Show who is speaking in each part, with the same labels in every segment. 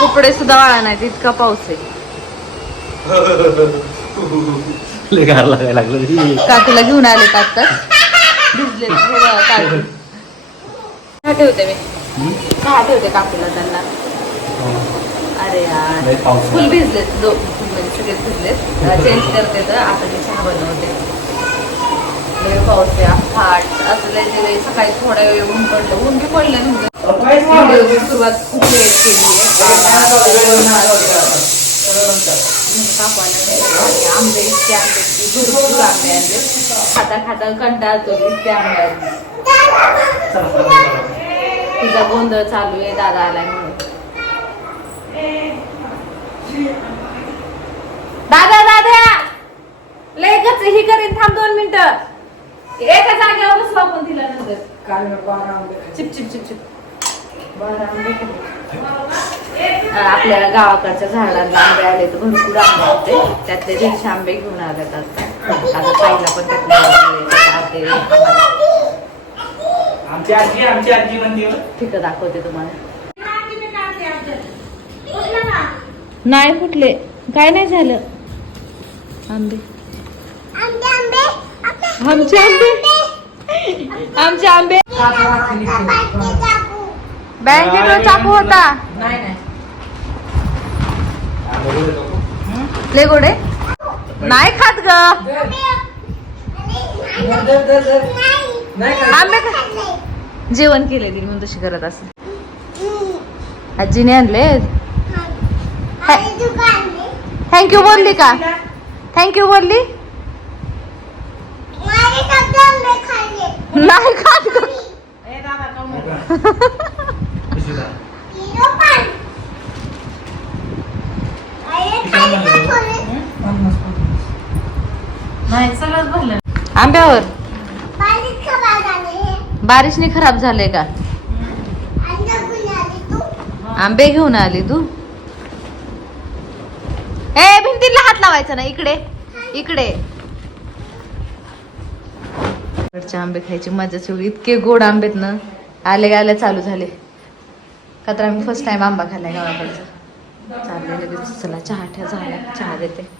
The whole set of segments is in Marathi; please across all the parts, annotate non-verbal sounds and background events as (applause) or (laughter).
Speaker 1: कपडे सुद्धा वाळा नाहीत इतका पाऊस आहे.
Speaker 2: लय गार लागायला लागलं
Speaker 1: काकीला घेऊन आले आत्ताच भिजले काकी. चहा ठेवते मी? चहा ठेवते काकीला त्यांना? अरे यार.
Speaker 2: लय पाऊस
Speaker 1: फुल भिजलेत दो म्हणजे सगळे भिजलेत. चेंज करते तर आता मी चहा बनवते. लय पाऊस आहे फाट. असं लय ते लय सकाळी वेळ ऊन पडलं. ऊन की पडलं सुरुवात खूप लेट केली आहे. आंबे इतके आंबे की भरपूर आंबे आणले खाता खाता कंटाळतो इतके आंबे आणले तिचा गोंधळ चालू आहे दादा आलाय म्हणून. दादा दादा! लगेच ही करीन थांब दोन मिनिटं. एका जागेवर बसू आपण तिला नंतर चिप चिप चिप चिप. आपल्या गावाकडच्या झाडांना आंबे आले तर भरपूर आंबे होते त्यातले दीडशे आंबे घेऊन आले आता. आता पण त्यातले
Speaker 2: आमची आजी आमची आजी म्हणते.
Speaker 1: ठीक आहे दाखवते तुम्हाला. नाही फुटले. काय नाही झालं? आंबे? आमचे आंबे? आमचे आंबे. बँकेत चाकू होता. ले गोडे नाही खात ग. आंबे जेवण केले तिने म्हणून तशी करत असं आजीने आणले. थँक्यू बोलली का? थँक्यू बोलली? नाही खात ग. (laughs) आंब्यावर? बारिशने खराब झाले का? आंबे घेऊन आली तू? ए भिंतीला हात लावायचा ना इकडे. इकडे. इकडचे आंबे खायची मजा सगळी इतके गोड आंबेत ना. आले गाले चालू झाले. का तर आम्ही फर्स्ट टाइम आंबा खाल्लाय गावाकडचा. चालले लगेच. चला चहा ठ्या झाला चहा देते.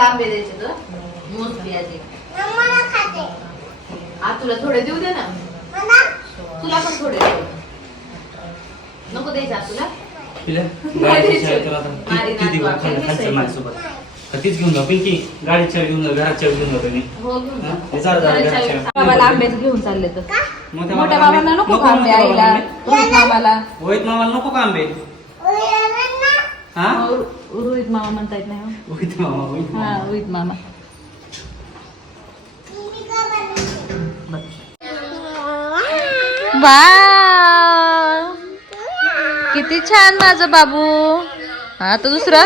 Speaker 2: आंबे
Speaker 1: द्यायचे तर मोजली आधी आज तुला थोडे देऊ दे ना. तुला पण थोडे देऊ. नको द्यायचे तुला (laughs)
Speaker 2: तीच घेऊन जाऊ. पिंकी चावी घेऊन जाऊ घरात चावी घेऊन जातो मी
Speaker 1: हो घेऊन.
Speaker 2: हा? हे.
Speaker 1: बाबाला आंब्याच चालले तर.
Speaker 2: मोठ्या
Speaker 1: बाबांना नको का आंबे आईला? मामाला.
Speaker 2: नको का आंबे? हा?
Speaker 1: हो, रोहित मामा म्हणता येत नाही हो.
Speaker 2: रोहित मामा रोहित
Speaker 1: हा
Speaker 2: मामा
Speaker 1: रोहित मामा. वा किती छान माझं बाबू. हा तो दुसरा?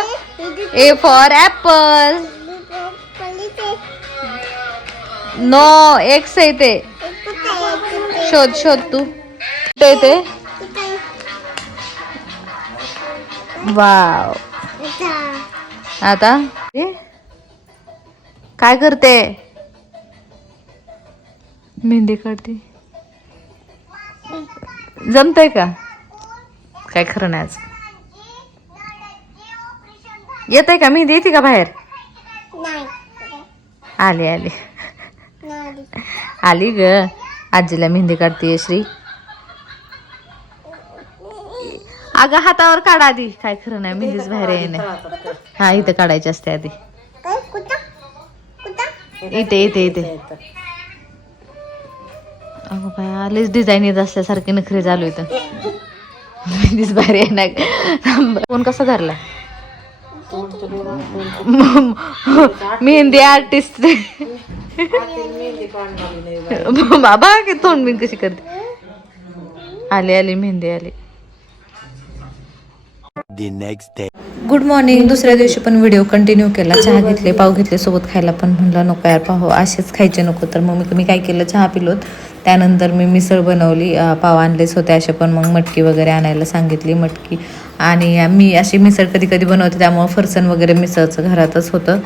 Speaker 1: A for apple no X आहे ते. शोध शोध तू. कुठे आहे ते? वाव. आता. ए, काय करते? मेहंदी काढते. जमतय का? काय खरं नाही आज येत आहे का मेहंदी? येते का बाहेर? आली आली. आली ग. आजीला मेहंदी काढते श्री. अगं हातावर काढा आधी. काय खरं नाही मेहंदीच बाहेर येणे. हा इथं काढायची असते आधी. इथे इथे इथे. अगो बाय आलेच डिझाईन येत असल्यासारखे नखरे चालू इथं मेहंदीच बाहेर येणार. कोण कसा धरला मेहंदी आर्टिस्ट बाबा की तोंड बिन कशी करते? आली आली मेहंदी आली.
Speaker 3: The next day.
Speaker 1: Good morning दुसऱ्या दिवशी पण व्हिडिओ कंटिन्यू केला. चहा घेतले पाव घेतले सोबत खायला पण म्हणलं नको यार पाहो असेच खायचे नको. तर मग मी मी काय केलं? चहा पिलोत त्यानंतर मी मिसळ बनवली. पाव आणलेच होते असे पण मग मटकी वगैरे आणायला सांगितली. मटकी आणि मी अशी मिसळ कधी कधी बनवते त्यामुळं फरसन वगैरे मिसळचं घरातच होतं.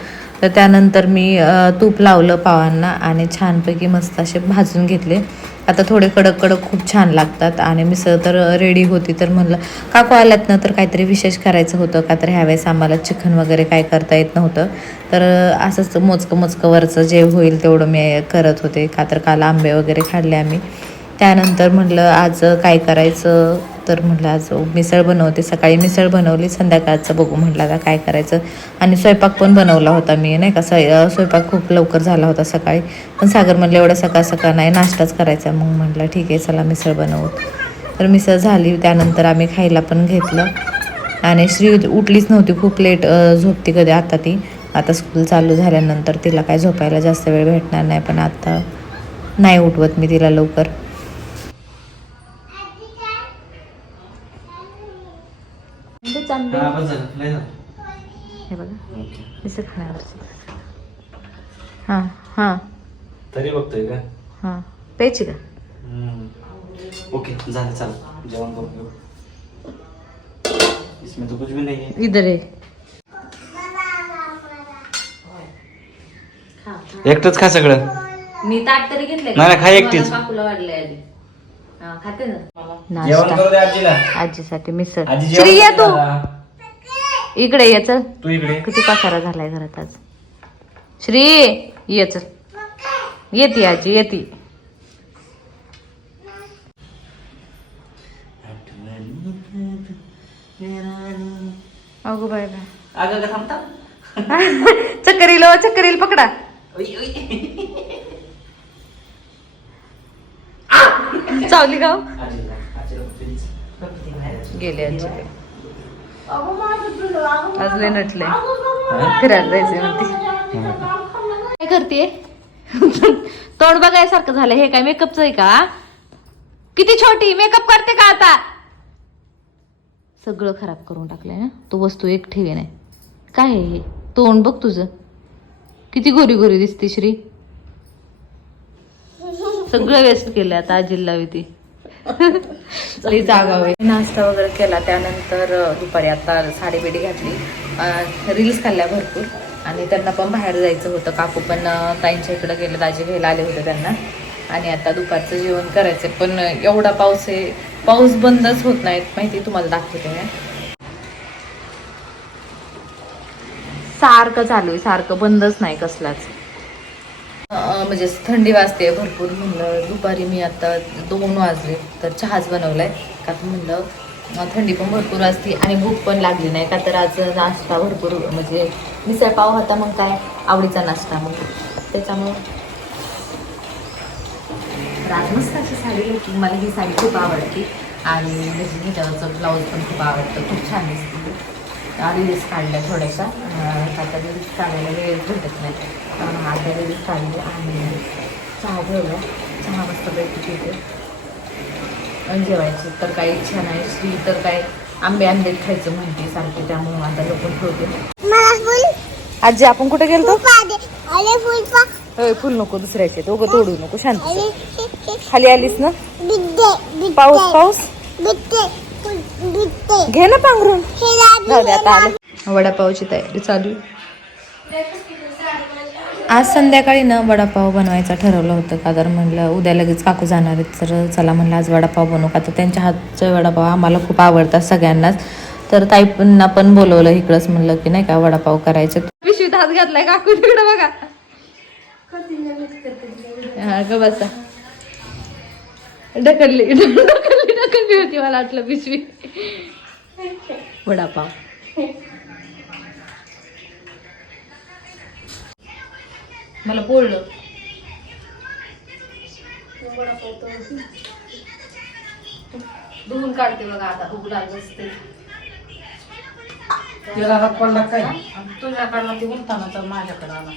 Speaker 1: तर त्यानंतर मी तूप लावलं पावांना आणि छानपैकी मस्त असे भाजून घेतले. आता थोडे कडक कडक खूप छान लागतात आणि मिसळ तर रेडी होती तर म्हणलं काकू आल्यात ना तर काहीतरी विशेष करायचं होतं का? तर ह्यावेळेस आम्हाला चिकन वगैरे काय करता येत नव्हतं. तर असंच मोजकं मोजकं वरचं जे होईल तेवढं मी करत होते. का तर काल आंबे वगैरे खाल्ले आम्ही. त्यानंतर म्हटलं आज काय करायचं? तर म्हटलं आज मिसळ बनवते सकाळी मिसळ बनवली संध्याकाळचं बघू म्हटलं आता काय करायचं? आणि स्वयंपाक पण बनवला होता मी नाही का? स स्वयंपाक खूप लवकर झाला होता सकाळी. पण सागर म्हटलं एवढं सकाळ सकाळ नाही नाश्ताच करायचा. मग म्हटलं ठीक आहे चला मिसळ बनवू. तर मिसळ झाली त्यानंतर आम्ही खायला पण घेतलं. आणि श्री उठलीच नव्हती खूप लेट झोपती कधी आता ती. आता स्कूल चालू झाल्यानंतर तिला काय झोपायला जास्त वेळ भेटणार नाही पण आता नाही उठवत मी तिला लवकर. मिसळ खाण्यावरची हां हां.
Speaker 2: तरी बघतोय का?
Speaker 1: हां. प्यायची का?
Speaker 2: हम्म. ओके झालं चालेल जेवण करून घेऊ. इसमें तो कुछ भी नहीं है.
Speaker 1: इधर आहे
Speaker 2: एकटंच खा सगळं.
Speaker 4: मी ताट तरी घेतले
Speaker 2: नाही, नाही, खा एकटीच.
Speaker 4: काकूला वाढले आधी. हा, खाते ना?
Speaker 2: जेवण
Speaker 1: नाश्ता
Speaker 2: करू दे आजीला.
Speaker 1: आजीसाठी मिसळ. श्री ये तू. इकडे ये चल.
Speaker 2: तू इकडे
Speaker 1: किती पसारा झालाय घरात आज? श्री ये चल. येते आजी येते. अगो बाय बाय
Speaker 2: अगं अगं थांबता
Speaker 1: चक्करील ओ, चक्करील पकडा. चावली गाव. गेले आजी. आज लय नटले फिरायला जायचंय म्हणते. काय करते? (laughs) तोंड बघायसारखं झालं हे काय मेकअपचं आहे का? किती छोटी मेकअप करते का आता? सगळं खराब करून टाकलंय ना. तो वस्तू एक ठेवे नाही काय आहे हे? तोंड बघ तुझं. किती गोरी गोरी दिसते श्री. (laughs) सगळं वेस्ट केलं आता आजीला ती. लई जागा होईल नाश्ता वगैरे केला. त्यानंतर दुपारी आता साडी बिडी घातली. रील्स खाल्ल्या भरपूर. आणि त्यांना पण बाहेर जायचं होतं. काकू पण ताईंच्या इकडे गेले दाजी घ्यायला आले होते त्यांना. आणि आता दुपारचं जेवण करायचं पण एवढा पाऊस आहे. पाऊस बंदच होत नाहीत माहिती तुम्हाला दाखवते मी. सारखं चालू आहे. सारखं बंदच नाही कसलाच. म्हणजे थंडी वाजते भरपूर म्हणलं दुपारी मी आता दोन वाजले तर चहाच बनवलाय. का तर म्हणलं थंडी पण भरपूर असते आणि भूक पण लागली नाही का तर आज नाश्ता भरपूर म्हणजे मिसळ पाव होता मग काय आवडीचा नाश्ता मग. त्याच्यामुळं तर आज मस्त साडी घेतली मला ही साडी खूप आवडते. आणि म्हणजे ह्याच्यावरचं ब्लाऊज पण खूप आवडतं. खूप छान दिसते. रील्स काढल्या थोड्याशा. आता रील्स काढायला वेळ भेटत नाही. अं, आता रील्स काढले आणि चहा ठेवला चहा मस्त पैकी पिते आणि जेवायची तर काही इच्छा नाही श्री तर काय आंबे आंबे खायचं म्हणते सारखे त्यामुळे आता लोक ठेवते आजी आपण कुठे गेलतो होय फुल नको दुसऱ्याचे दोघं तोडू नको शांत खाली आलीस ना पाऊस पाऊस घे ना. पांघरून वडापावची तयारी चालू. आज संध्याकाळी ना वडापाव बनवायचा ठरवलं होतं का? तर म्हणलं उद्या लगेच काकू जाणार आहेत तर चला म्हणलं आज वडापाव बनवू का? तर त्यांच्या हातचे वडापाव आम्हाला खूप आवडतात सगळ्यांनाच. तर ताईपणना पण बोलवलं इकडंच म्हणलं की नाही का वडापाव करायचं. पिशवीत हात घातलाय काकू तिकडे बघा. हा ग बसा. ढकलली ढकलली ढकलली होती मला वाटलं पिशवी. वडापाव. मला पोळलं धुवून काढते बघा आता भूक लागली असते
Speaker 4: तुझ्याकडनं ती तर माझ्याकडे आला.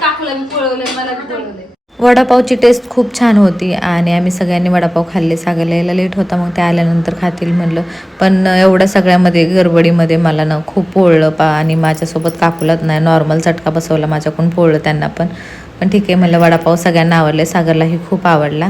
Speaker 1: काकूला (laughs) मी पळवलंय मला वडापावची टेस्ट खूप छान होती आणि आम्ही सगळ्यांनी वडापाव खाल्ले. सागरला यायला लेट होता मग ते आल्यानंतर खातील म्हणलं. पण एवढ्या सगळ्यामध्ये गडबडीमध्ये मला ना खूप पोळलं पा आणि माझ्यासोबत काकूलाच नाही नॉर्मल चटका बसवला माझ्याकडून पोळलं त्यांना पण. पण ठीक आहे म्हणलं वडापाव सगळ्यांना आवडले. सागरलाही खूप आवडला.